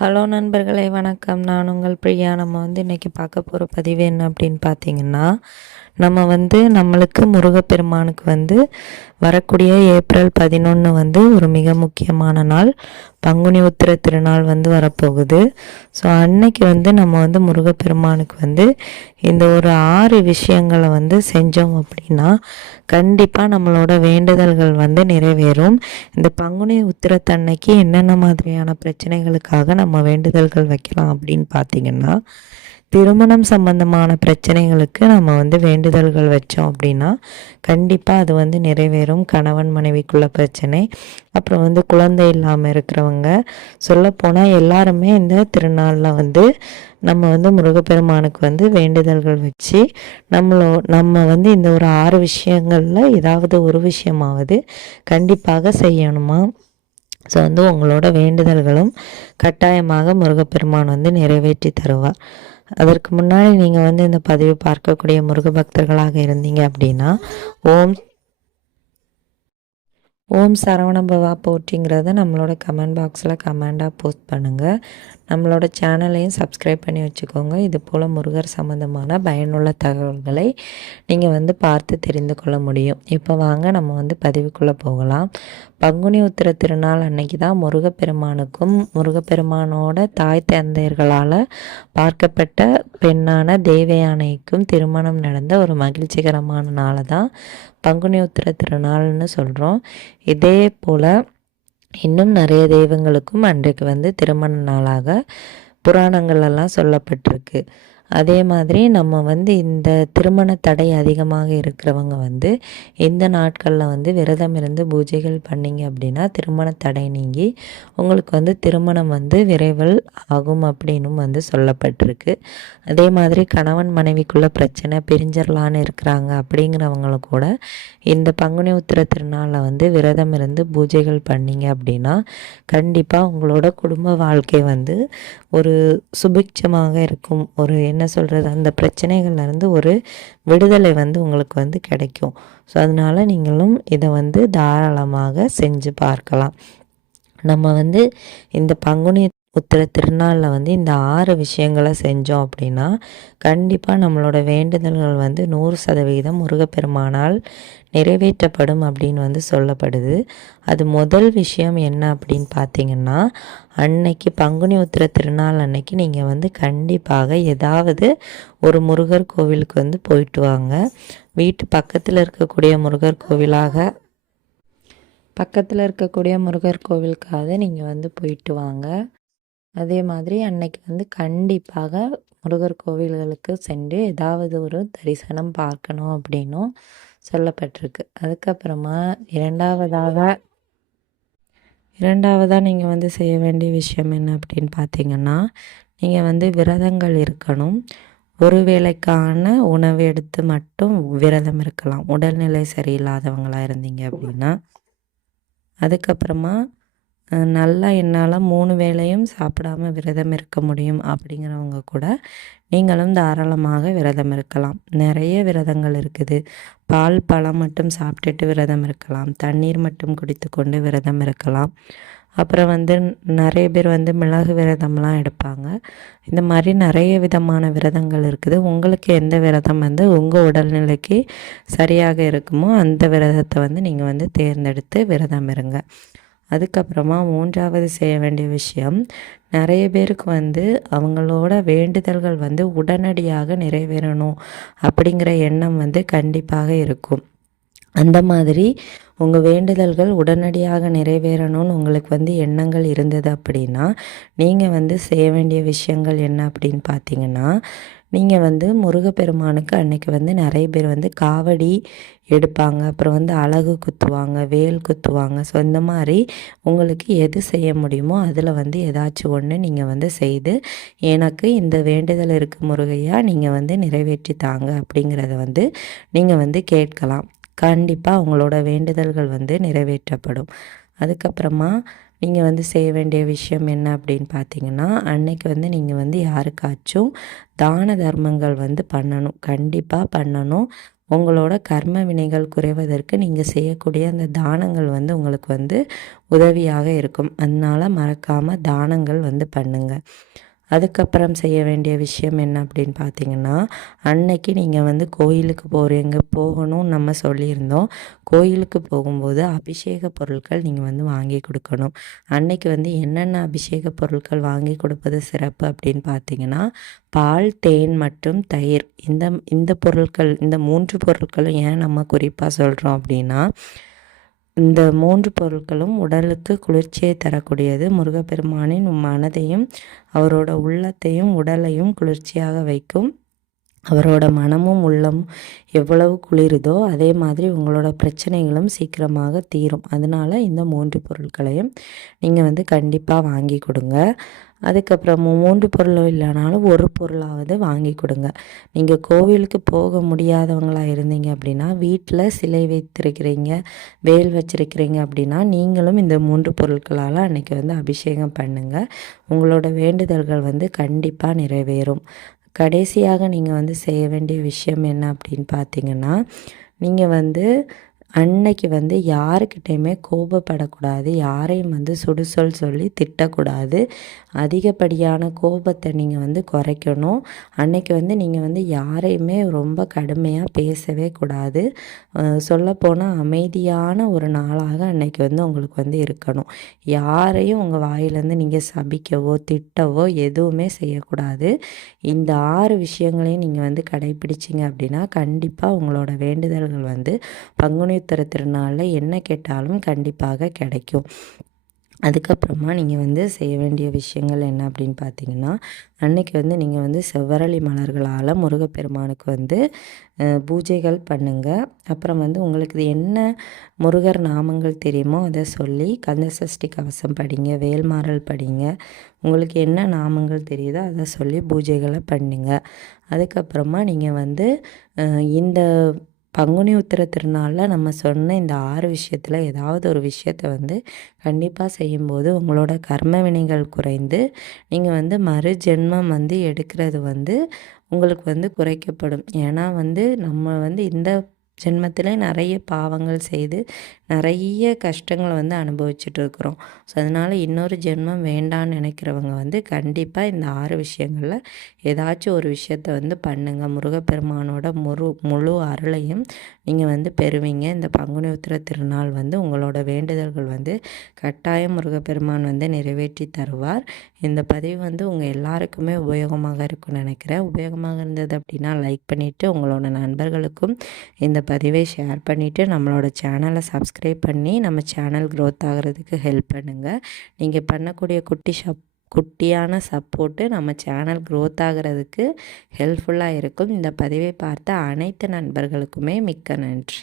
Hello நண்பர்களே வணக்கம். நான் உங்கள் பிரியா. நம்ம வந்து இன்றைக்கி பார்க்க போகிற பதிவு என்ன அப்படின்னு பார்த்தீங்கன்னா நம்ம வந்து நம்மளுக்கு முருகப்பெருமானுக்கு வந்து வரக்கூடிய ஏப்ரல் பதினொன்று வந்து ஒரு மிக முக்கியமான நாள். பங்குனி உத்திர திருநாள் வந்து வரப்போகுது. ஸோ அன்னைக்கு வந்து நம்ம வந்து முருகப்பெருமானுக்கு வந்து இந்த ஒரு ஆறு விஷயங்களை வந்து செஞ்சோம் அப்படின்னா கண்டிப்பாக நம்மளோட வேண்டுதல்கள் வந்து நிறைவேறும். இந்த பங்குனி உத்திரத்தன்னைக்கு என்னென்ன மாதிரியான பிரச்சனைகளுக்காக நம்ம வேண்டுதல்கள் வைக்கலாம் அப்படின்னு பார்த்தீங்கன்னா திருமணம் சம்பந்தமான பிரச்சனைகளுக்கு நம்ம வந்து வேண்டுதல்கள் வச்சோம் அப்படின்னா கண்டிப்பாக அது வந்து நிறைவேறும். கணவன் மனைவிக்குள்ள பிரச்சனை. அப்புறம் வந்து குழந்தை இல்லாமல் இருக்கிறவங்க. சொல்லப்போனால் எல்லாருமே இந்த திருநாளில் வந்து நம்ம வந்து முருகப்பெருமானுக்கு வந்து வேண்டுதல்கள் வச்சு நம்மளோ நம்ம வந்து இந்த ஒரு ஆறு விஷயங்களில் ஏதாவது ஒரு விஷயமாவது கண்டிப்பாக செய்யணுமா? ஸோ வந்து உங்களோட வேண்டுதல்களும் கட்டாயமாக முருகப்பெருமான் வந்து நிறைவேற்றி தருவார். அதற்கு முன்னாடி நீங்கள் வந்து இந்த பதிவு பார்க்கக்கூடிய முருக பக்தர்களாக இருந்தீங்க அப்படின்னா ஓம் ஓம் சரவணபவா போட்டிங்கிறத நம்மளோட கமெண்ட் பாக்ஸில் கமெண்டாக போஸ்ட் பண்ணுங்கள் நம்மளோட சேனலையும் சப்ஸ்கிரைப் பண்ணி வச்சுக்கோங்க. இது போல் முருகர் சம்மந்தமான பயனுள்ள தகவல்களை நீங்கள் வந்து பார்த்து தெரிந்து கொள்ள முடியும். இப்போ வாங்க நம்ம வந்து பதிவுக்குள்ளே போகலாம். பங்குனி உத்திர திருநாள் அன்னைக்கு தான் முருகப்பெருமானுக்கும் முருகப்பெருமானோட தாய் தந்தையர்களால் பார்க்கப்பட்ட பெண்ணான தேவயானைக்கும் திருமணம் நடந்த ஒரு மகிழ்ச்சிகரமான நாளை தான் பங்குனி உத்திர திருநாள்னு சொல்கிறோம் இதே போல் இன்னும் நிறைய தெய்வங்களுக்கும் அன்றைக்கு வந்து திருமண நாளாக புராணங்களெல்லாம் சொல்லப்பட்டிருக்கு. அதே மாதிரி நம்ம வந்து இந்த திருமண தடை அதிகமாக இருக்கிறவங்க வந்து இந்த நாட்களில் வந்து விரதம் இருந்து பூஜைகள் பண்ணிங்க அப்படின்னா திருமண தடை நீங்கி உங்களுக்கு வந்து திருமணம் வந்து விரைவில் ஆகும் அப்படின்னும் வந்து சொல்லப்பட்டிருக்கு. அதே மாதிரி கணவன் மனைவிக்குள்ள பிரச்சனை பிரிஞ்சிடலான்னு இருக்கிறாங்க அப்படிங்கிறவங்களும் கூட இந்த பங்குனி உத்திர திருநாளில் வந்து விரதம் இருந்து பூஜைகள் பண்ணிங்க அப்படின்னா கண்டிப்பாக உங்களோட குடும்ப வாழ்க்கை வந்து ஒரு சுபிக்ஷமாக இருக்கும். ஒரு என்ன சொல்கிறது அந்த பிரச்சனைகள்லேருந்து ஒரு விடுதலை வந்து உங்களுக்கு வந்து கிடைக்கும். ஸோ அதனால் நீங்களும் இதை வந்து தாராளமாக செஞ்சு பார்க்கலாம். நம்ம வந்து இந்த பங்குனி உத்திர திருநாளில் வந்து இந்த ஆறு விஷயங்களை செஞ்சோம் அப்படின்னா கண்டிப்பாக நம்மளோட வேண்டுதல்கள் வந்து நூறு சதவிகிதம் முருகப்பெருமானால் நிறைவேற்றப்படும் அப்படின்னு வந்து சொல்லப்படுது. அது முதல் விஷயம் என்ன அப்படின்னு பார்த்தீங்கன்னா அன்னைக்கு பங்குனி உத்திர திருநாள் அன்னைக்கு நீங்கள் வந்து கண்டிப்பாக ஏதாவது ஒரு முருகர் கோவிலுக்கு வந்து போயிட்டு வாங்க. வீட்டு பக்கத்தில் இருக்கக்கூடிய முருகர் கோவிலாக பக்கத்தில் இருக்கக்கூடிய முருகர் கோவிலுக்காக நீங்கள் வந்து போயிட்டு வாங்க. அதே மாதிரி அன்னைக்கு வந்து கண்டிப்பாக முருகர் கோவில்களுக்கு சென்று ஏதாவது ஒரு தரிசனம் பார்க்கணும் அப்படின்னும் சொல்லப்பட்டிருக்கு. அதுக்கப்புறமா இரண்டாவதாக இரண்டாவதாக நீங்கள் வந்து செய்ய வேண்டிய விஷயம் என்ன அப்படின்னு பார்த்தீங்கன்னா நீங்கள் வந்து விரதங்கள் இருக்கணும். ஒரு வேளைக்கான உணவு எடுத்து மட்டும் விரதம் இருக்கலாம். உடல்நிலை சரியில்லாதவங்களாக இருந்தீங்க அப்படின்னா. அதுக்கப்புறமா நல்லா என்னால் மூணு வேளையும் சாப்பிடாம விரதம் இருக்க முடியும் அப்படிங்கிறவங்க கூட நீங்களும் தாராளமாக விரதம் இருக்கலாம். நிறைய விரதங்கள் இருக்குது. பால் பழம் மட்டும் சாப்பிட்டுட்டு விரதம் இருக்கலாம். தண்ணீர் மட்டும் குடித்து கொண்டு விரதம் இருக்கலாம். அப்புறம் வந்து நிறைய பேர் வந்து மிளகு விரதம்லாம் எடுப்பாங்க. இந்த மாதிரி நிறைய விதமான விரதங்கள் இருக்குது. உங்களுக்கு எந்த விரதம் வந்து உங்கள் உடல்நிலைக்கு சரியாக இருக்குமோ அந்த விரதத்தை வந்து நீங்கள் வந்து தேர்ந்தெடுத்து விரதம் இருங்க. அதுக்கப்புறமா மூன்றாவது செய்ய வேண்டிய விஷயம் நிறைய பேருக்கு வந்து அவங்களோட வேண்டுதல்கள் வந்து உடனடியாக நிறைவேறணும் அப்படிங்கிற எண்ணம் வந்து கண்டிப்பாக இருக்கும். அந்த மாதிரி உங்கள் வேண்டுதல்கள் உடனடியாக நிறைவேறணும்னு உங்களுக்கு வந்து எண்ணங்கள் இருந்தது அப்படின்னா நீங்கள் வந்து செய்ய வேண்டிய விஷயங்கள் என்ன அப்படின்னு பார்த்தீங்கன்னா நீங்கள் வந்து முருகப்பெருமானுக்கு அன்னைக்கு வந்து நிறைய பேர் வந்து காவடி எடுப்பாங்க. அப்புறம் வந்து அழகு குத்துவாங்க வேல் குத்துவாங்க. ஸோ இந்த மாதிரி உங்களுக்கு எது செய்ய முடியுமோ அதில் வந்து ஏதாச்சும் ஒன்று நீங்கள் வந்து செய்து எனக்கு இந்த வேண்டுதல் இருக்கு முருகையா நீங்கள் வந்து நிறைவேற்றி தாங்க அப்படிங்கிறத வந்து நீங்கள் வந்து கேட்கலாம். கண்டிப்பாக உங்களோட வேண்டுதல்கள் வந்து நிறைவேற்றப்படும். அதுக்கப்புறமா நீங்கள் வந்து செய்ய வேண்டிய விஷயம் என்ன அப்படின்னு பார்த்தீங்கன்னா அன்னைக்கு வந்து நீங்கள் வந்து யாருக்காச்சும் தான தர்மங்கள் வந்து பண்ணணும். கண்டிப்பாக பண்ணணும். உங்களோட கர்ம வினைகள் குறைவதற்கு நீங்கள் செய்யக்கூடிய அந்த தானங்கள் வந்து உங்களுக்கு வந்து உதவியாக இருக்கும். அதனால் மறக்காமல் தானங்கள் வந்து பண்ணுங்கள் அதுக்கப்புறம் செய்ய வேண்டிய விஷயம் என்ன அப்படின்னு பார்த்தீங்கன்னா அன்னைக்கு நீங்கள் வந்து கோயிலுக்கு போகிறீங்க போகணும்னு நம்ம சொல்லியிருந்தோம். கோயிலுக்கு போகும்போது அபிஷேக பொருட்கள் நீங்கள் வந்து வாங்கி கொடுக்கணும். அன்னைக்கு வந்து என்னென்ன அபிஷேக பொருட்கள் வாங்கி கொடுப்பது சிறப்பு அப்படின்னு பார்த்தீங்கன்னா பால் தேன் மற்றும் தயிர். இந்த இந்த பொருட்கள் இந்த மூன்று பொருட்களும் ஏன் நம்ம குறிப்பாக சொல்கிறோம் அப்படின்னா இந்த மூன்று பொருட்களும் உடலுக்கு குளிர்ச்சியை தரக்கூடியது. முருகப்பெருமானின் மனதையும் அவரோட உள்ளத்தையும் உடலையும் குளிர்ச்சியாக வைக்கும். அவரோட மனமும் உள்ளம் எவ்வளவு குளிருதோ அதே மாதிரி உங்களோட பிரச்சனைகளும் சீக்கிரமாக தீரும். அதனால் இந்த மூன்று பொருட்களையும் நீங்கள் வந்து கண்டிப்பாக வாங்கி கொடுங்க. அதுக்கப்புறம் மூன்று பொருளும் இல்லைனாலும் ஒரு பொருளாவது வாங்கி கொடுங்க. நீங்கள் கோவிலுக்கு போக முடியாதவங்களாக இருந்தீங்க அப்படின்னா வீட்டில் சிலை வைத்திருக்கிறீங்க வேல் வச்சிருக்கிறீங்க அப்படின்னா நீங்களும் இந்த மூன்று பொருட்களால் அன்றைக்கி வந்து அபிஷேகம் பண்ணுங்கள் உங்களோட வேண்டுதல்கள் வந்து கண்டிப்பாக நிறைவேறும். கடைசியாக நீங்கள் வந்து செய்ய வேண்டிய விஷயம் என்ன அப்படின்னு பார்த்தீங்கன்னா நீங்கள் வந்து அன்னைக்கு வந்து யாருக்கிட்டேயுமே கோபப்படக்கூடாது. யாரையும் வந்து சுடுசொல் சொல்லி திட்டக்கூடாது. அதிகப்படியான கோபத்தை நீங்கள் வந்து குறைக்கணும். அன்னைக்கு வந்து நீங்கள் வந்து யாரையுமே ரொம்ப கடுமையாக பேசவே கூடாது. சொல்லப்போனால் அமைதியான ஒரு நாளாக அன்னைக்கு வந்து உங்களுக்கு வந்து இருக்கணும். யாரையும் உங்கள் வாயிலேருந்து நீங்கள் சபிக்கவோ திட்டவோ எதுவுமே செய்யக்கூடாது. இந்த ஆறு விஷயங்களையும் நீங்கள் வந்து கடைபிடிச்சிங்க அப்படின்னா கண்டிப்பாக உங்களோட வேண்டுதல்கள் வந்து பங்குனி உத்திர திருநாளில் என்ன கேட்டாலும் கண்டிப்பாக கிடைக்கும். அதுக்கப்புறமா நீங்கள் வந்து செய்ய வேண்டிய விஷயங்கள் என்ன அப்படின்னு பார்த்தீங்கன்னா அன்னைக்கு வந்து நீங்கள் வந்து செவ்வரளி மலர்களால் முருகப்பெருமானுக்கு வந்து பூஜைகள் பண்ணுங்கள் அப்புறம் வந்து உங்களுக்கு என்ன முருகர் நாமங்கள் தெரியுமோ அதை சொல்லி கந்த சஷ்டி கவசம் படிங்க வேல்மாறல் படிங்க. உங்களுக்கு என்ன நாமங்கள் தெரியுதோ அதை சொல்லி பூஜைகளை பண்ணுங்கள் அதுக்கப்புறமா நீங்கள் வந்து இந்த பங்குனி உத்திர திருநாளில் நம்ம சொன்ன இந்த ஆறு விஷயத்தில் ஏதாவது ஒரு விஷயத்த வந்து கண்டிப்பாக செய்யும்போது உங்களோட கர்ம வினைகள் குறைந்து நீங்கள் வந்து மறு ஜென்மம் வந்து எடுக்கிறது வந்து உங்களுக்கு வந்து குறைக்கப்படும். ஏன்னா வந்து நம்ம வந்து இந்த ஜென்மத்தில் நிறைய பாவங்கள் செய்து நிறைய கஷ்டங்களை வந்து அனுபவிச்சுட்டு இருக்கிறோம் ஸோ அதனால் இன்னொரு ஜென்மம் வேண்டான்னு நினைக்கிறவங்க வந்து கண்டிப்பாக இந்த ஆறு விஷயங்களில் ஏதாச்சும் ஒரு விஷயத்த வந்து பண்ணுங்கள் முருகப்பெருமானோட முழு முழு அருளையும் நீங்கள் வந்து பெறுவீங்க. இந்த பங்குனி உத்திர திருநாள் வந்து உங்களோட வேண்டுதல்கள் வந்து கட்டாயம் முருகப்பெருமான் வந்து நிறைவேற்றி தருவார். இந்த பதிவு வந்து உங்கள் எல்லாருக்குமே உபயோகமாக இருக்கும்னு நினைக்கிறேன். உபயோகமாக இருந்தது அப்படின்னா லைக் பண்ணிவிட்டு உங்களோட நண்பர்களுக்கும் இந்த பதிவை ஷேர் பண்ணிவிட்டு நம்மளோட சேனலை சப்ஸ்கிரைப் பண்ணி நம்ம சேனல் க்ரோத் ஆகிறதுக்கு ஹெல்ப் பண்ணுங்கள் நீங்கள் பண்ணக்கூடிய குட்டி ஷப் குட்டியான சப்போர்ட்டு நம்ம சேனல் க்ரோத் ஆகிறதுக்கு ஹெல்ப்ஃபுல்லாக இருக்கும். இந்த பதிவை பார்த்த அனைத்து நண்பர்களுக்குமே மிக்க நன்றி.